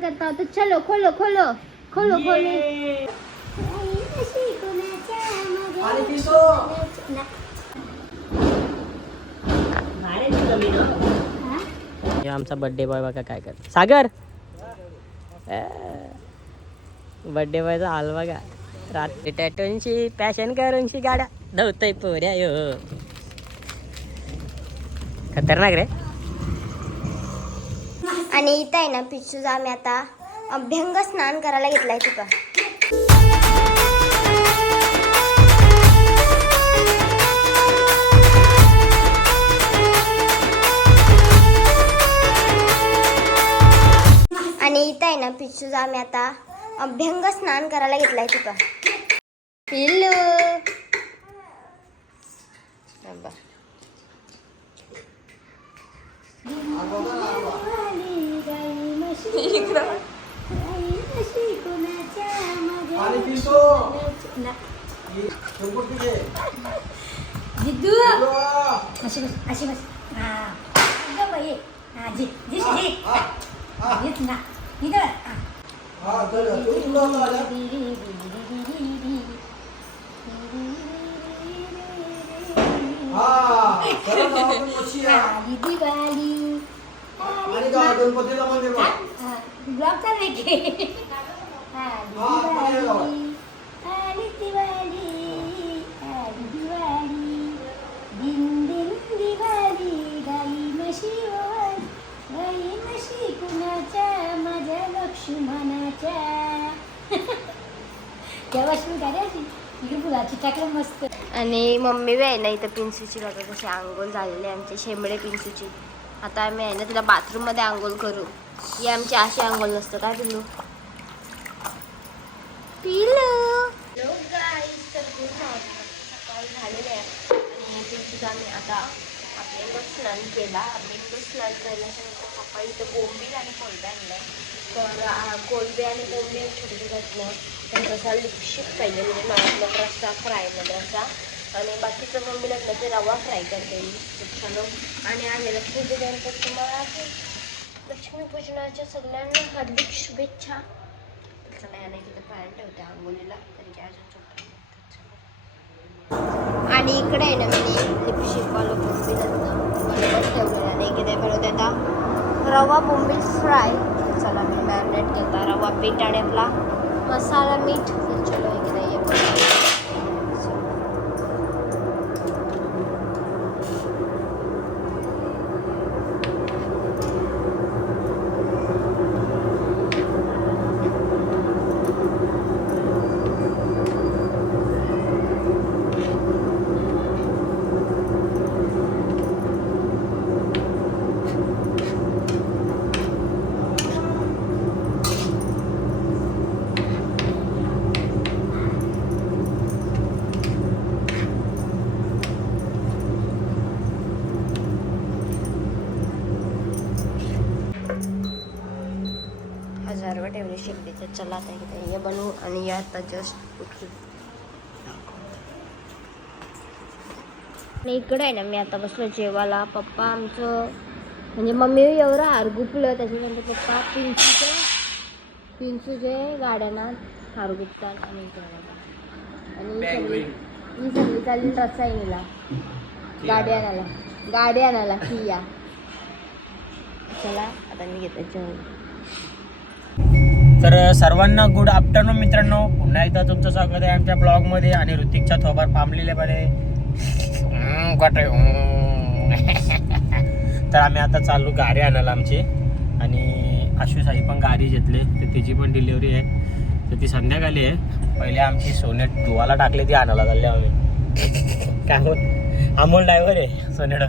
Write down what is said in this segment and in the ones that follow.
करता हो तो चलो खोलो खोलो खोलो खोलो. हे? आमचा बर्थडे बॉय बघा काय कर सागर! बर्थडे बॉयचा हाल बघा. रात्री टॅटूनशी पॅशन करूनशी गाड्या धावतय पोऱ्या यो. खतरनाक रे. आणि इथं आहे ना पिच्छूज आम्ही आता अभ्यंग स्नान करायला घेतलाय तिथं. आणि इथं आहे ना पिच्छूज आम्ही आता अभ्यंग स्नान करायला घेतलाय तिथं. पिल्लू. बर आणि पिसो जिद्दू। अशी बस अशी बस. हा. अगं बाई. हा जी जी हा. हा हा चला आणि का ब्लॉग चाललाय की. आली हा. दिवाळी आली दिवाळी आली दिवाळी दिन दिन दिवाळी गाई म्हशी ओवाळी. गाई म्हशी कुणाच्या? माझ्या लक्ष्मणाच्या. तेव्हा मी गाडी अशी इकडे फुलाची टाकलं मस्त. आणि मम्मी बी आहे ना इथं पिंसूची बघा कशी आंघोळ झालेली आहे आमची शेंबडे पिंसूची. आता आम्ही आहे ना तिला बाथरूममध्ये आंघोळ करू. ही आमची अशी आंघोळ नसतं काय पिल्लू. पिल्लू हॅलो झालेले आहे. आणि पिंसूचं आम्ही आता अभ्यंग स्नान केला. अभ्यंग स्नान केल्याच्यानंतर पप्पा इथं बोंबील आणि कोलबे आणलाय. तर कोलबे आणि कोंबी छोटे छोटे असलं तर तसा लिपशिक पाहिजे. म्हणजे माळातला रस्सा फ्रायमध्ये असा आणि बाकीचं असलं ते रवा फ्राय करते मी छान आणि आहे लक्ष्मीपूजनानंतर तुम्हाला ते लक्ष्मीपूजनाच्या सगळ्यांना हार्दिक शुभेच्छा. चला याने तिथं पायान ठेवते आंघोलीला तरी काय अजून नाही. आणि इकडे आहे ना मी लिपशिप वाला बोंबील ठेवलेलं आहे आणि इकडे बनवते आता. रवा बोंबील फ्राय. चला मी मॅरिनेट केला रवा पीठ आणि आपला मसाला मीठ. चलो इकडे चला आता इकडे हे बनवू आणि या आता जस्ट उठू. आणि इकडे आहे ना मी आता बसलो जेवायला. पप्पा आमचं म्हणजे मम्मी एवढं हार गुपलं त्याच्यानंतर पप्पा पिंचूचे पिंचूचे गाड्यांना हार गुपतात आणि इकडे. आणि सगळी ही सगळी चालली रसायनीला गाडी आणायला. गाडी आणायला किया. चला आता मी घेते जेवण. तर सर्वांना गुड आफ्टरनून मित्रांनो. पुन्हा एकदा तुमचं स्वागत आहे आमच्या ब्लॉगमध्ये आणि ऋतिकच्या थोबार पांबलेल्यामध्ये कटे तर आम्ही आता चालू गाडी आणायला आमची. आणि आशुसाई पण गाडी घेतली. तर त्याची पण डिलिव्हरी आहे. तर ती संध्याकाळी आहे. पहिले आमची सोनेट धुवाला टाकली ती आणायला चालले आम्ही. काय होत अमोल ड्रायव्हर आहे सोनेड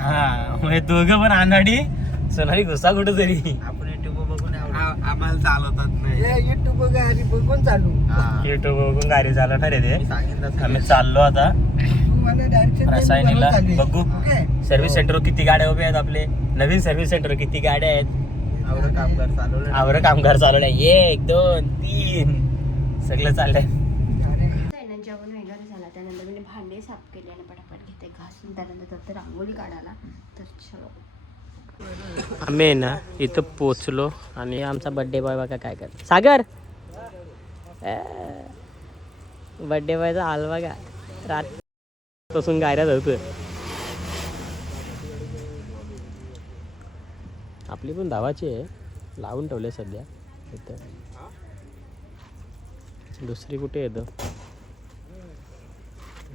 हा म्हणजे दोघं पण आणाडी सोनाली घुसा कुठं तरी. आम्हाला चालवतात नाही. युट्यूब गाडी बघून चालू. युट्यूब बघून गाडी चालवणार आहे ते. सांगेन तसं. आम्ही चाललो आता. डायरेक्शन रसायनीला. बघू. सर्व्हिस सेंटर किती गाड्या उभ्या आहेत आपले? नवीन सर्व्हिस सेंटर किती गाड्या आहेत? आवरं कामगार चालवलं. आवर कामगार चालवल्या. एक दोन तीन. सगळं चाललंय. आहे ना जेवण वगैरे झालं त्यानंतर मी भांडे साफ केले आणि पटापट घेते. घासून त्यानंतर तर रांगोळी काढायला. तर चलो आम्ही आहे ना इथं पोचलो आणि आमचा बड्डे बॉय बघा काय कर सागर! बड्डे बॉयचा हाल बघा. रात पासून गायला होतं आपली पण धावाची आहे. लावून ठेवले सध्या. इथं. दुसरी कुठे येतं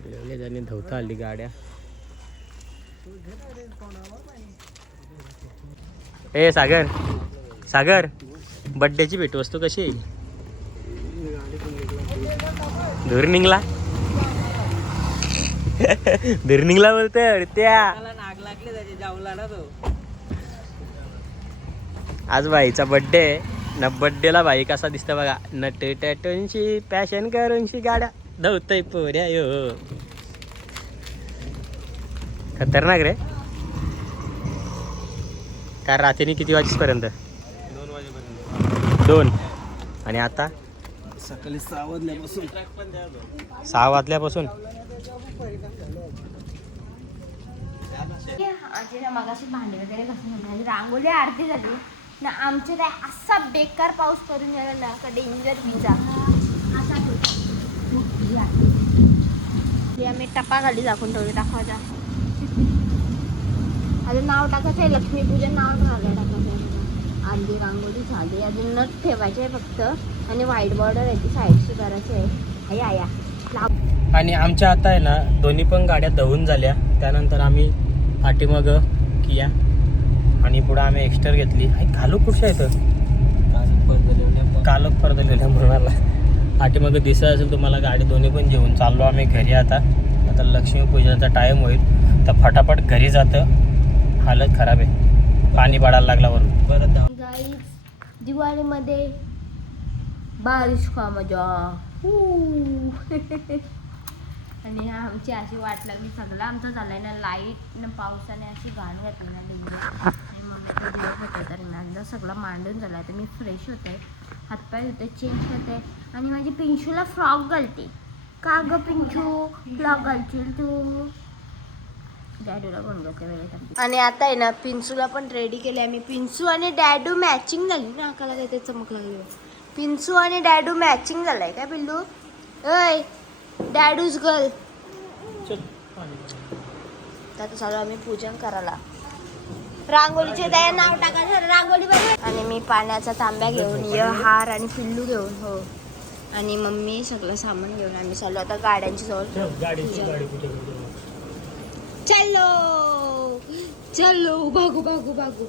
लेवले धवता आली गाड्या. ए सागर. सागर बड्डेची भेटवस्तू कशी येईल धुर निघला. धुर निघला बोलतोय त्या नाग लागले ना तो आज भाईचा बड्डे ना बड्डेला भाई कसा दिसतं बघा. नट टटनशी पॅशन करूनशी गाड्या. धवतय पोऱ्या यो. खतरनाक रे. काय रात्रीने किती वाजेपर्यंत? दोन. वाजेपर्यंत दोन आणि आता? सकाळी सहा वाजल्यापासून. सहा वाजल्यापासून? मगाशी भांडे वगैरे घासून रांगोळी आरती झाली. ना आमचे काय असा बेकार पाऊस पडून गेला ना का डेंजर विजा हे आम्ही टपा खाली दाखवून ठेवले दाखवायचा अजून नाव टाकायचं आहे लक्ष्मीपूजन नाव झालं टाकायचं आधी रांगोळी झाली अजून नट ठेवायचे आहे फक्त. आणि व्हाईट बॉर्डर आहे ती साईडची करायची आहे. आया आया लाव. आणि आमच्या आता आहे ना दोन्ही पण गाड्या दहून झाल्या. त्यानंतर आम्ही पाठीमग किया. आणि पुढं आम्ही एक्स्टर घेतली. आई घालू कुठच्या येतं कालक परदलेल्या म्हणाला. पाठीमागं दिसत असेल तुम्हाला गाडी दोन्ही पण घेऊन चाललो आम्ही घरी आता. आता लक्ष्मीपूजनाचा टाईम होईल. तर फटाफट घरी जातं. हालत खराब आहे. पाणी पडायला लागला वरून. परत गाईज दिवाळीमध्ये बारिश का मजा. आणि हा आमची अशी वाट लागली सगळं. आमचं झालंय ना लाइट न पावसाने अशी घाण घातली ना डेंजर आणि मम्मीचा दिवस होता. तर माझा सगळं मांडून झाला. तर मी फ्रेश होते. हातपाय होते चेंज करते आणि माझी पिंशूला फ्रॉक घालते. का ग पिंशू? फ्रॉक घालशील तू? डॅडूला पण वेळेला आणि आता आहे ना पिंचूला पण रेडी केले आम्ही. पिंचू आणि डॅडू मॅचिंग झाली ना नाकाला काहीतरी चमक लागली पिंचू आणि डॅडू मॅचिंग झालाय काय पिल्लू? अय डॅडूज गर्ल आता चालू आम्ही पूजन करायला. रांगोळीचे त्या नाव टाकायचं रांगोळी बरोबर आणि मी पाण्याचा तांब्या घेऊन य हार आणि पिल्लू घेऊन हो. आणि मम्मी सगळं सामान घेऊन आम्ही चालू. आता गाड्यांची जवळ. चलो। चलो भागू भागू भागू।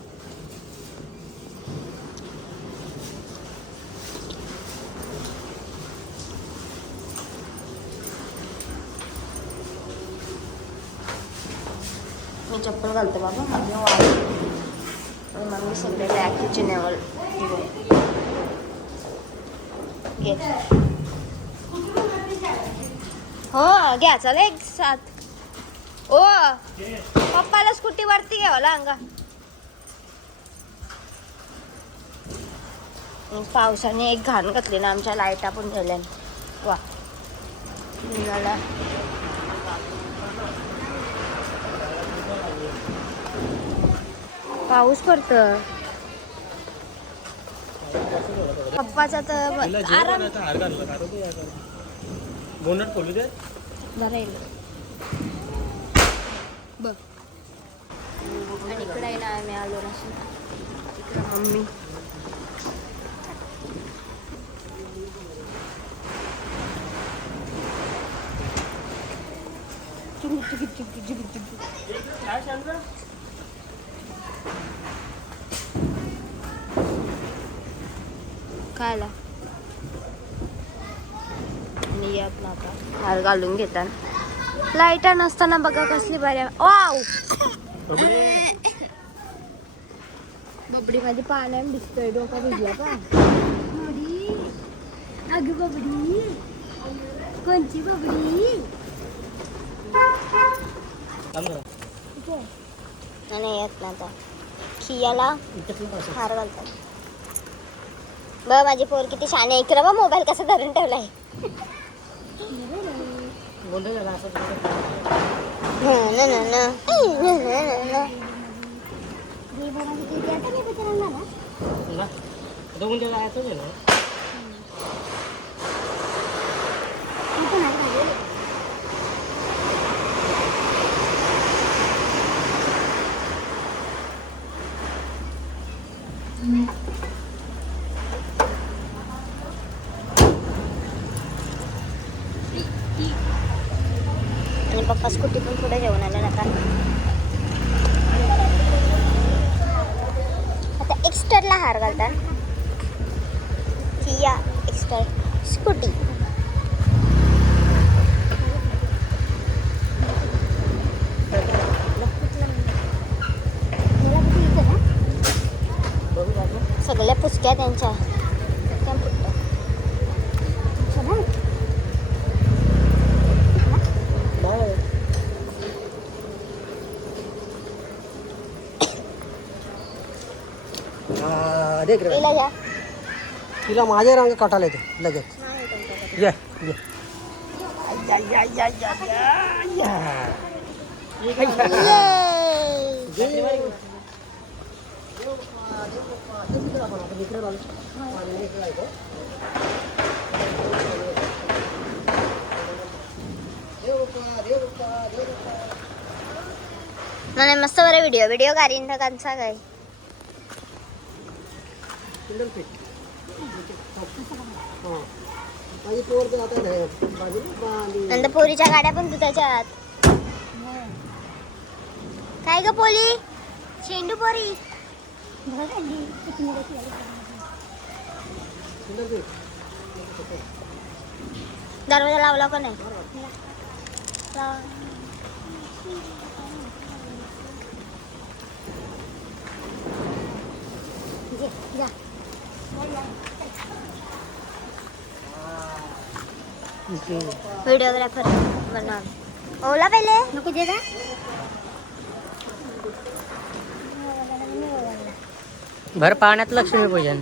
मी चप्पल घालते बाबा अजून वाढ आणि मम्मी सगळे बॅग किचनवर घे. हो घ्या चला एक साथ ओ पप्पाला स्कूटी वरती घ्यावं अंगा. पावसाने एक घाण घातली ना आमच्या लाईटा पण गेल्या वा. निघाला. पाऊस पडत पप्पाचा तर आराम. बोनट खोलू दे. बरं बघ. आणि इकडे आहे ना आम्ही आलो ना इकडं मम्मी. खायला. आणि यात ना आता हार घालून घेतात लाईटा नसताना बघा कसली बऱ्या वाव! बबडी मध्ये पाण्यात दिसतोय डोका भिजला का अग बबडी. कोणची बबडी? नाही येत ना आता खियाला हार घालतात. बघ माझी पोर किती शाने इकडे बघ मोबाईल कसा धरून ठेवलाय ना, ना, ना. ना, ना, ना, ना. मी बनवली ती आता मी विचारणार ना तुला दोघून ते जायचंच आहे ना मी पण आहे भाजी. आणि पप्पा स्कूटी पण पुढे घेऊन आले नका आता एक्स्टरला हार घालतात किया एक्स्टर स्कूटी मला किती इथं ना? पुचक्या त्यांच्या. हा, देख रे तिला माझे रंग काटायला येते लगेच. ये ये Yay! नाही मस्त बरं व्हिडिओ व्हिडिओ काढीन तर कंचा काय. नंतर पोरीच्या गाड्या पण तू आत काय ग पोली चेंडू पोरी. दरवाजा लावला का नाही लाव. जे, जा. व्हिडिओग्राफर बनव ओला पहिले नको जे भर पाण्यात लक्ष्मीपूजन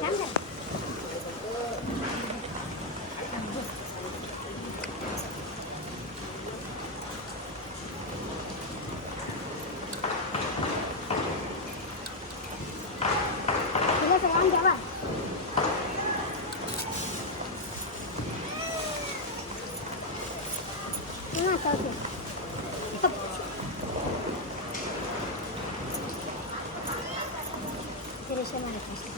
थांब जरा. तिला सगळ्यांना द्यावा. हं, चालतंय. ते रेषा मारायची.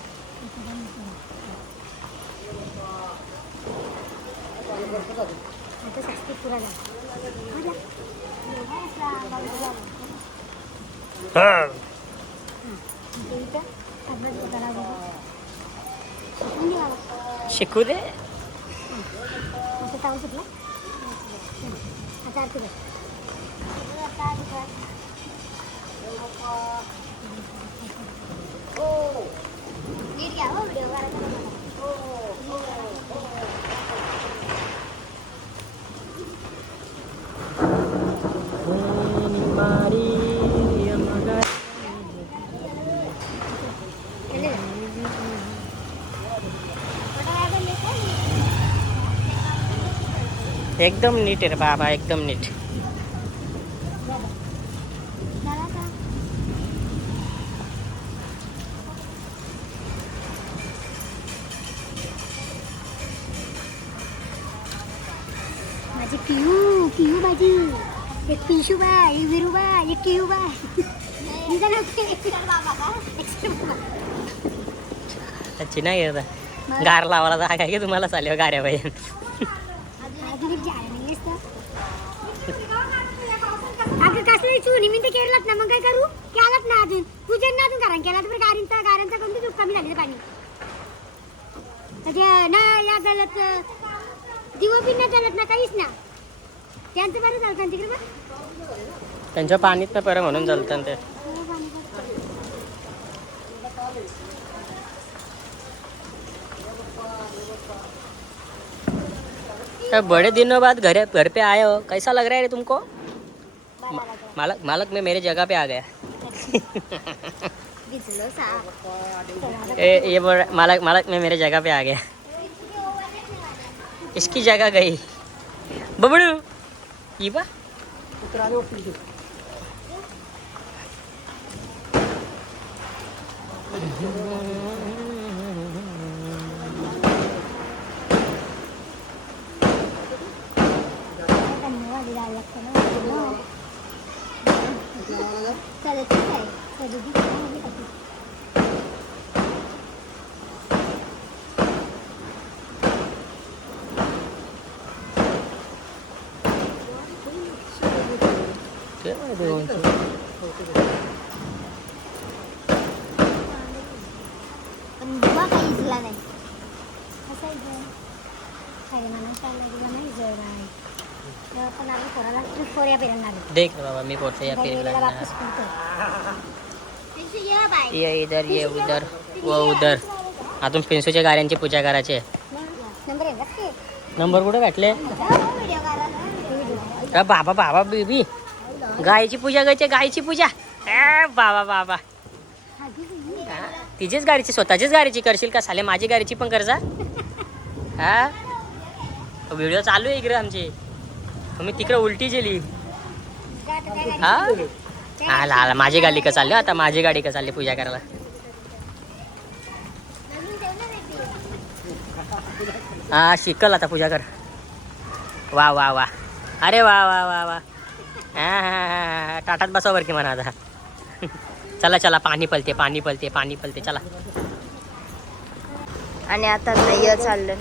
आता सासरी पुराला. हो जा. एवढा असला बाजूला आला. ते इथं अभ्यास करायला बघा. शिकून घे बाबा. शिकू दे आता ताव सुटला हं. आता आरती कर. आता आरती कर. नीट घ्या हो व्हिडिओ करायचा नाही मला. केले का? फोटो काढून देते. एकदम नीट आहे रे बाबा एकदम नीट? माझी एक पिशू एक विरू एक का त्याची नाही गार लावायला जागा आहे की तुम्हाला चालेल गाड्या पाहिजे अजून एक झाड नाही असतं अगं कसलं चुनी मी ते केलं ना मग काय करू केलात ना अजून तुझ्या ना अजून कारण केला तर गारींचा गाऱ्यांचा कमी दूध कमी झालेलं पाणी म्हणजे ना या गलत दिवं बी ना चालत ना काहीच ना त्यांचं बरं चालतं तिकडे बघ. त्यांच्या पाणीत ना परत म्हणून चालतं ते. बड़े दिनों बाद घर घर पे आए हो. कैसा लग रहा है रे तुमको? मालक मालक मैं मेरे जगह पे आ गया। ए, ये बोल मालक मालक मैं मेरे जगह पे आ गया। इसकी जगह गई। बबड़ू! Iba? Entrada eu fiz. Sadece şey, sadece şey. इजला नाही. असं इजलं काही म्हणून चालला किंवा नाही जळ नाही तेव्हा पण आम्ही कोणाला ट्रिप फोर या पेरणार देख बाबा मी बोलतो या पेरीला वापस करतो ये इधर ये उधर व उधर. अजून पिंसूच्या गाड्यांची पूजा करायची आहे. नंबर आहे नक्की नंबर कुठे भेटले? व्हिडिओ अ, बाबा बाबा बेबी. गायची पूजा करायची गायची पूजा. बाबा बाबा. हा, तिचीच गाडीची स्वतःचीच गाडीची करशील का? साले माझी गाडीची पण करजा. हा? व्हिडिओ चालू आहे इकडे आमची. तुम्ही तिकडे उलटी गेली हा? हा ला माझी गाडी का चालली हो आता? माझी गाडी का चालली पूजा करायला? हा शिकल आता पूजा कर. वा वा वा. अरे वा वा वा वा. हा, हा, हा, टाटात बसावर की म्हणा आता. चला चला पाणी पलते पाणी पलते पाणी पलते चला. आणि आता नाही चाललं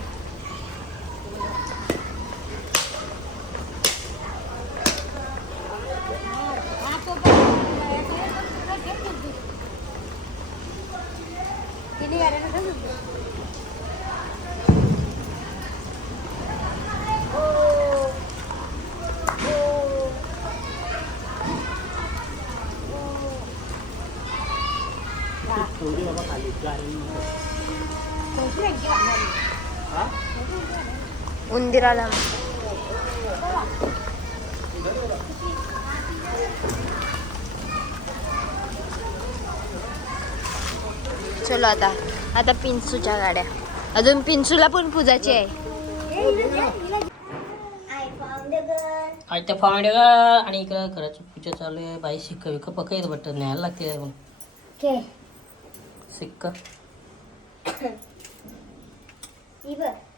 उंदिराला चलो आता. आता पिंचूच्या गाड्या. अजून पिंचूला पण पूजाची आहे. आय फाउंड गर्ल आज त्या फावंडे आणि इकडं घराची पूजा चालू आहे. बाई शिक्का विक्का पक्का येतं वाटतं न्यायला लागते के? सिक्का.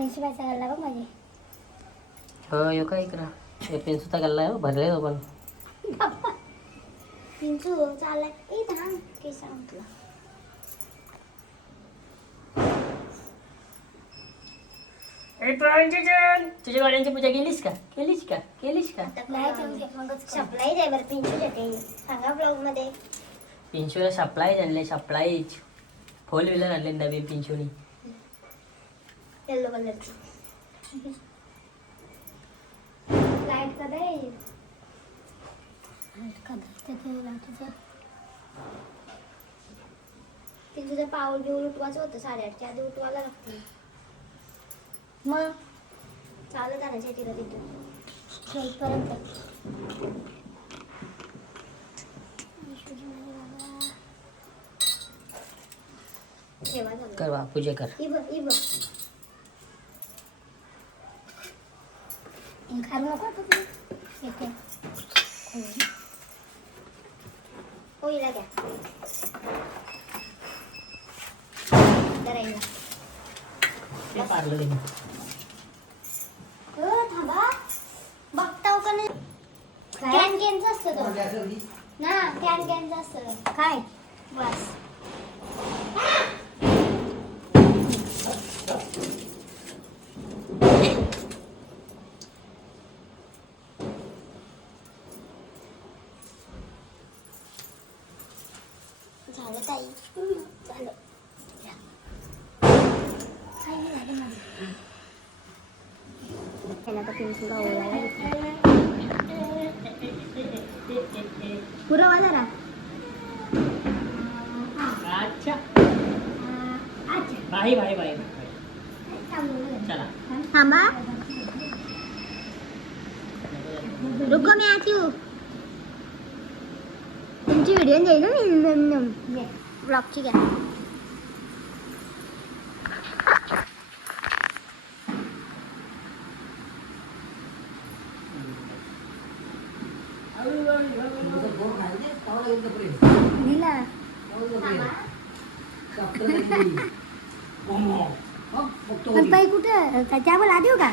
गल्ला बघ माझी. हो यो काय इकडं? हे पेन्सुता गल्ला आहे हो, भरले तो पण. पिंचू चाललाय. ए थांब की सांग तुला. तुझ्या गाड्यांची पूजा केलीस का? केलीस का? केलीस का? सप्लाय सांगा ब्लॉगमध्ये पिंचूला सप्लाय आणले सप्लायच फोर व्हीलर आणले नवीन पिंचूनी. येल्लो कलरची. लाइट कधी येईल? लाइट कधी? लाईटीचं पिंचूचं पाऊल बिऊल उठवायचं होतं साडेआठच्या आधी उठवायला लागते मग? चालत आणायचं तिला तिथून. इथपर्यंत ठेवा झालं कर बा पूजा कर. इब इब खारू नको आता तू. येते. हो हिला घ्या जरा हिला. ते पार्लर आहे. हो, थांबा बघताव का नाही कॅन कॅनचं असतं ना कॅन कॅनचं असतं काय बस झालं ताई झालं काही नाही झालं माझं. त्याला तर पेन्सिल ओळायला पुरवा जरा अच्छा अच्छा बाई बाई बाई चला थांबा रुको मी आती हूँ तुमची व्हिडिओ जाईल ना ब्लॉगची घ्या दिला पण ताई कुठं त्या- त्या बोला देऊ का आम्ही vlog काढत होतो. तेव्हा त्याला पाहिलं चाललं का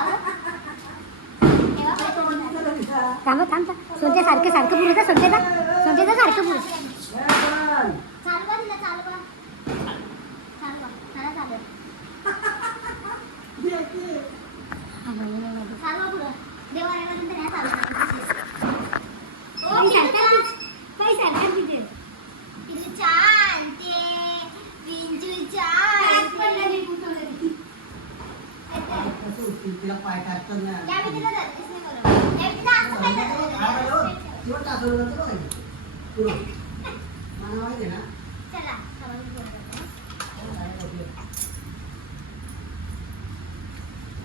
हो? तेव्हा पाहिलं. थांब थांब सोनच्या सारखं सारखं पुरत सोनच्याचा सोनच्याचा सारखं. पुरत चालवा दिला चालवा चालवा चला चालत चालवा पुढं. देवाऱ्याला नंतर ह्या चालवा काही सरकार काही सरकार तिथे तिथे छान ते विंचू छान तिला पाय टाकताना या मी तिला धरतेच नाही बरोबर या मी तिला असं काय धरते? किंवा टाकलं जातं पुढं. मला माहिती आहे ना? चला चला, मी बोलते.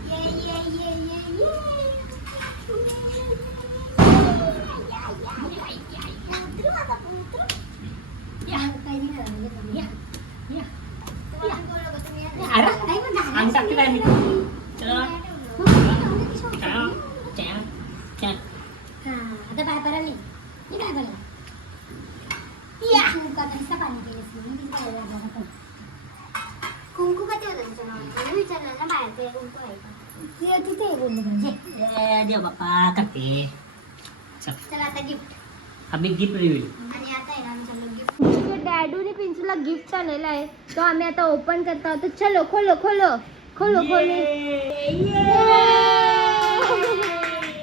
ये ये ये ये ये उतरू आता, उतरू. या, काही नाही झालं, म्हणजे कमी. या, या. तुम्हाला बोललो का तुम्ही? अरे, नाही पण झालं. आम्ही टाकलं आहे मी. चला. हा, आता काय करायला नाही? मी काय करायला? या. कुंकू आता नुसतं पाणी पिलं असेल, मी किती करायला लागलं आता? कुंकू का होतं तुमच्या नावाचं? मी विचारलं ना बाहेरचं हे कुंकू आहे का? ते तिथे आहे बोलले म्हणजे. देव बाप्पा करते चला आता गिफ्ट आम्ही गिफ्ट रिव्हिल आणि आता आहे ना आमच्याला गिफ्ट डॅडूने पिंचूला गिफ्ट आणलेला आहे. तो आम्ही आता ओपन करतो आहोत. तर चलो खोलो खोलो. खोलो खोलो.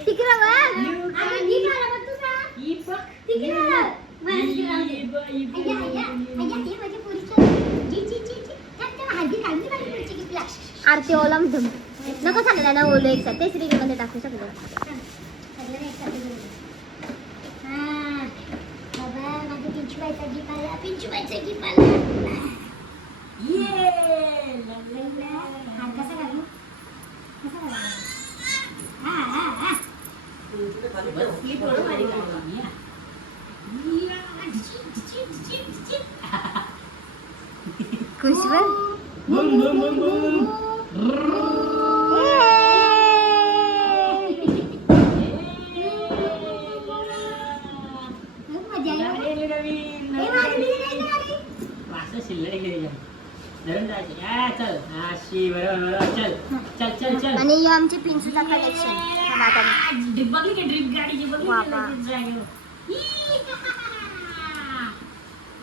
तिकडे ते. आरती ओला म्हणतो नको सांगितलं ना ओलं एक साथ तेच मध्ये टाकू शकतो सगळं एकसाथ घेऊन जा. हा. बाबा, माझ्या पिंचूबाईचा गिफ्ट आला, पिंचूबाईचा गिफ्ट आला. हात कसा घालू? कसा घालू? हा, हा, हा. खुश बघ बूम बूम बूम बूम मजा आली. ए, माझी बिल्ली नाही का आली? असं शिल्लक आहे त्याच्यात. धरून जायचं. या, चल अशी बरोबर बरोबर चल चल चल चल आणि हे आमचे पिंचूचा कलेक्शन ड्रिप बघली का ड्रिप गाडीची बघली का बाबा. लगेच जागेवर.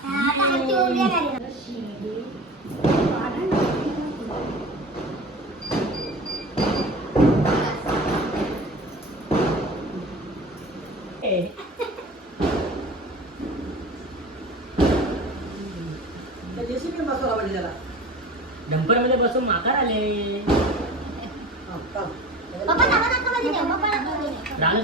आता आमची उड्या घाली. त्या JCB बसवला पाहिजे त्याला डंपरमध्ये बसून माकार आले हा, थांब. पप्पा थांबा नका मध्ये नेऊ, पप्पा नका मध्ये नेऊ. झालं साईडला बरोबर आहे. ते JCB त्याला लगेच फिरवायचा. हा, थांब. गाड्यांची कमी ना हा? गाड्यांची कमी नको आहे. फक्त सहाव्या महिन्यात एवढ्या गाड्या आणि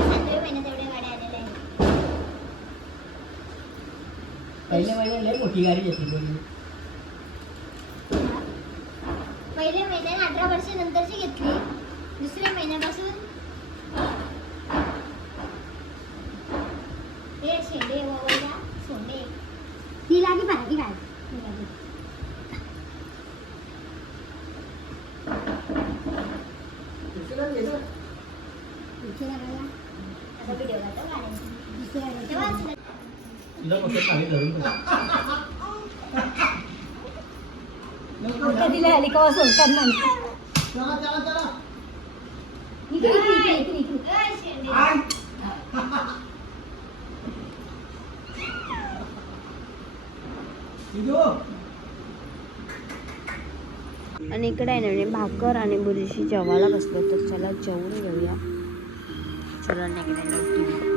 सातव्या महिन्यात एवढ्या गाड्या आलेल्या आहेत. पहिले महिने लय मोठी गाडी घेतली कोणी पहिले महिन्यात अठरा वर्षानंतरची घेतली दुसऱ्या महिन्यापासून हे शेंडे वगैरे सोंडे ती लागी भाजी घाल ती लागी. दुसरीला घ्यायचं. दुसऱ्या गाड्या. आता व्हिडिओ काढतो गाड्यांचा. दुसऱ्या गाड्या. तेव्हा तुला फक्त चांगली धरून बस. कधी आली का सोडतात नाही चला, चला, चला. इकडे इकडे इकडे इकडे इकडे आय. इदू. आणि इकडे आहे ना भाकर आणि बुरशी जेवायला बसलो तर चला जेवून घेऊया. चला नाही